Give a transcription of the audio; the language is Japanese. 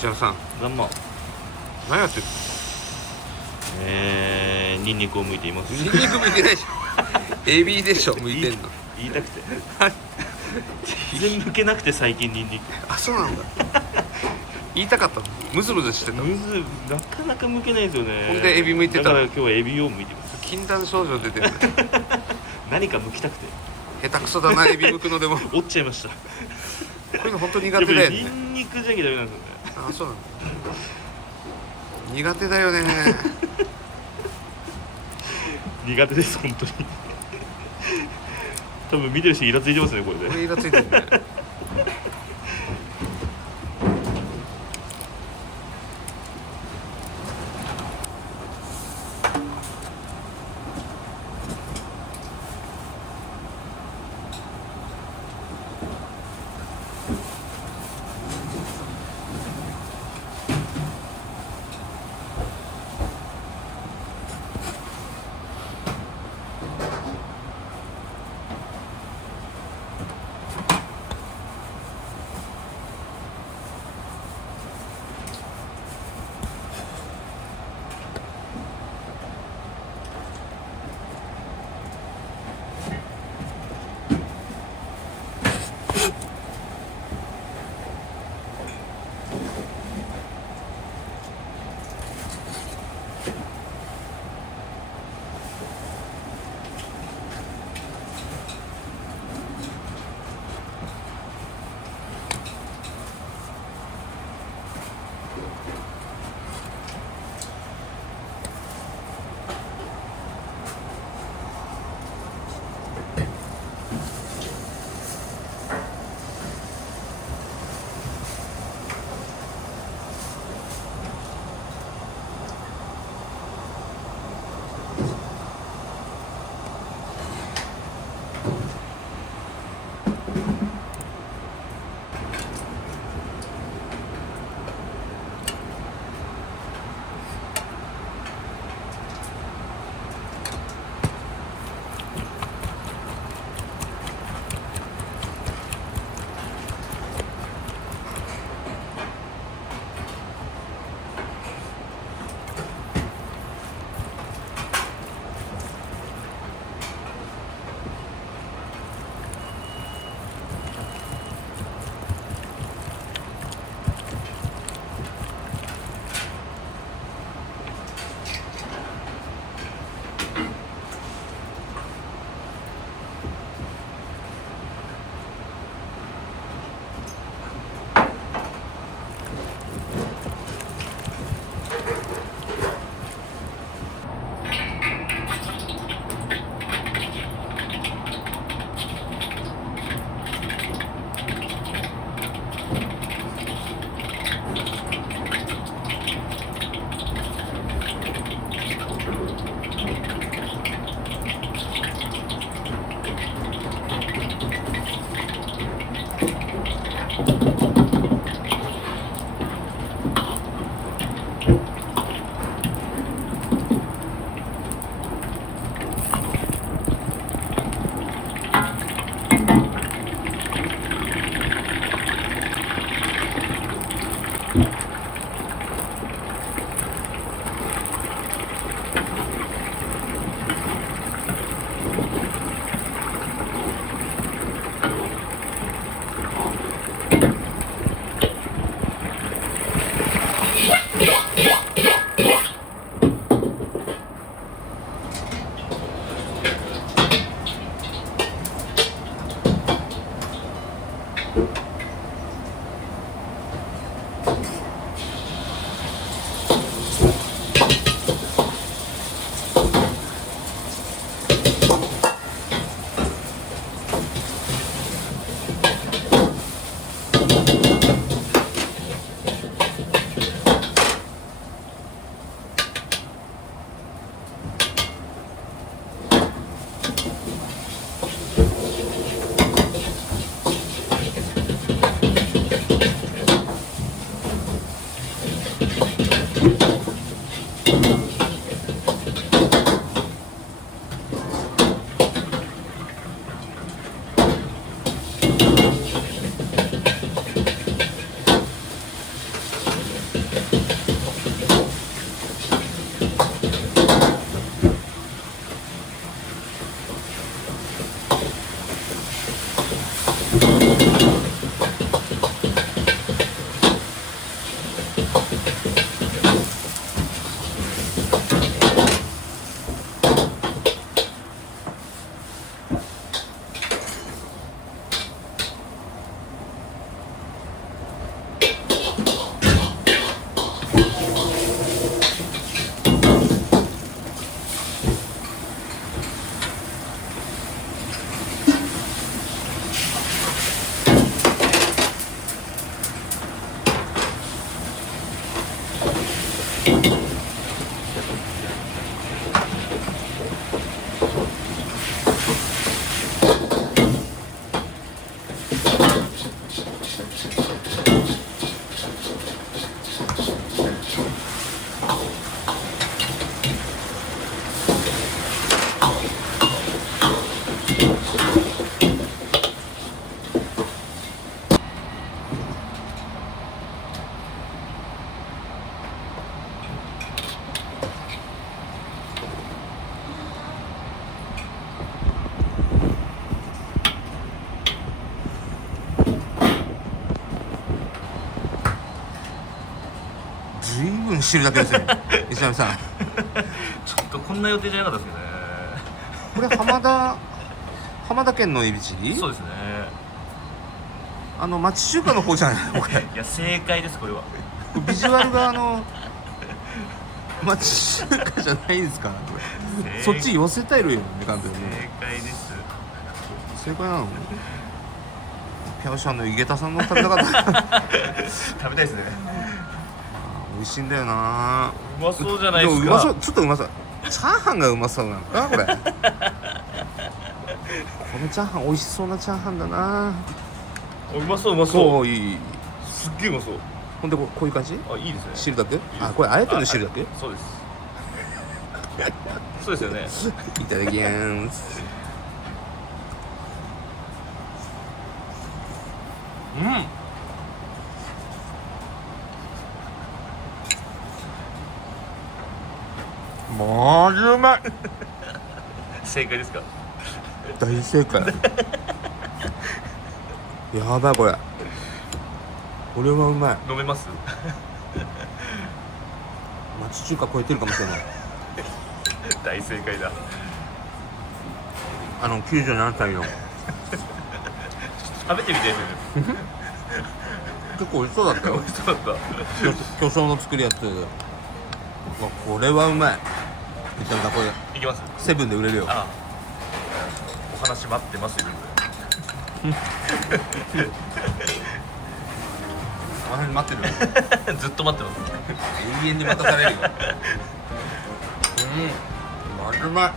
じゃあさんどうも。何やってるニンニクを剥いています。ニンニク剥いてないでしょエビでしょ剥いてんの。言いたくて全然剥けなくて最近ニンニク。あ、そうなんだ言いたかったの。ムズムズしてた。なかなか剥けないですよね。ほんでエビ剥いてた。だから今日はエビを剥いてます。禁断症状出てる何か剥きたくて下手くそだな、エビ剥くのでもこ折っちゃいました。ういうの本当苦手だよね。ニンニクじゃなきゃダメなんですよね。あ、そうなんだ。苦手だよね苦手です本当に。多分見てる人イラついてますねこれで。これイラついてるね分知るだけですよ石上さん。ちょっとこんな予定じゃなかったですけどね。これ浜田県のエビチリ？そうですね。町中華の方じゃないのこれ。いや正解です。これはビジュアルが町中華じゃないんですかこれ。そっち寄せたいるよね完全に。正解です。正解なの？ピャオシャンの井桁さんの食べたかった。食べたいですね。美味しいんだよな。うまそうじゃないですか。でもうまそう、ちょっとうまそう。チャーハンがうまそうなのかこれ。このチャーハン美味しそうなチャーハンだな。うまそううまそそう。ういい。すっげえうまそう。ほんでこういう感じ？あいいですね。汁だけ？あこれあえての汁だけ？そうです。そうですよね。いただきます。マジうまい。正解ですか？大正解。やばいこれ。これはうまい。飲めます？町中華超えてるかもしれない。大正解だ。97歳の食べてみてですよね。結構美味しそうだったよ。美味しそうだった。巨匠の作るやつ。これはうまい。めちゃめちゃこれいきます。セブンで売れるよ。ああお話待ってますよ。お話待ってる。ずっと待ってます。永遠に待たされるよ。マジうまい。